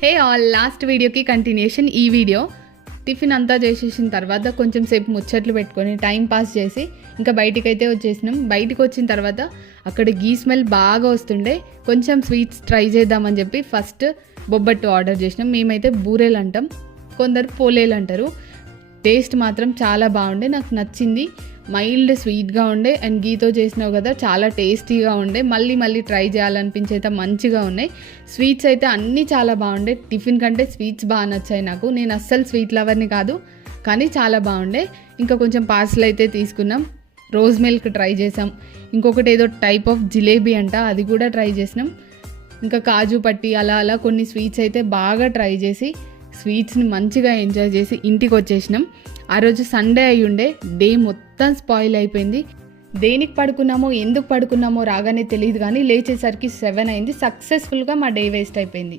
Hey all, last వీడియోకి continuation ఈ video. Tiffin అంతా చేసేసిన తర్వాత కొంచెం సేపు ముచ్చట్లు పెట్టుకొని టైం పాస్ చేసి ఇంకా బయటికైతే వచ్చేసినాం. బయటికి వచ్చిన తర్వాత అక్కడ గీ స్మెల్ బాగా వస్తుండే, కొంచెం స్వీట్స్ ట్రై చేద్దామని చెప్పి ఫస్ట్ బొబ్బట్టు ఆర్డర్ చేసినాం. మేమైతే బూరెలు అంటాం, కొందరు పోలేలు అంటారు. టేస్ట్ మాత్రం చాలా బాగుండే, నాకు నచ్చింది. మైల్డ్ స్వీట్గా ఉండే అండ్ గీతో చేసినావు కదా, చాలా టేస్టీగా ఉండే. మళ్ళీ ట్రై చేయాలనిపించేంత మంచిగా ఉన్నాయి. స్వీట్స్ అయితే అన్నీ చాలా బాగుండే. టిఫిన్ కంటే స్వీట్స్ బాగా నచ్చాయి నాకు. నేను అస్సలు స్వీట్ లవర్ని కాదు, కానీ చాలా బాగుండే. ఇంకా కొంచెం పార్సల్ అయితే తీసుకున్నాం. రోజ్ మిల్క్ ట్రై చేసాం. ఇంకొకటి ఏదో టైప్ ఆఫ్ జిలేబీ అంట, అది కూడా ట్రై చేసినాం. ఇంకా కాజు పట్టి అలా కొన్ని స్వీట్స్ అయితే బాగా ట్రై చేసి స్వీట్స్ని మంచిగా ఎంజాయ్ చేసి ఇంటికి వచ్చేసినాం. ఆ రోజు సండే అయి ఉండే, డే మొత్తం స్పాయిల్ అయిపోయింది. దేనికి పడుకున్నామో ఎందుకు పడుకున్నామో రాగానే తెలియదు, కానీ లేచేసరికి 7 అయింది. సక్సెస్ఫుల్గా మా డే వేస్ట్ అయిపోయింది.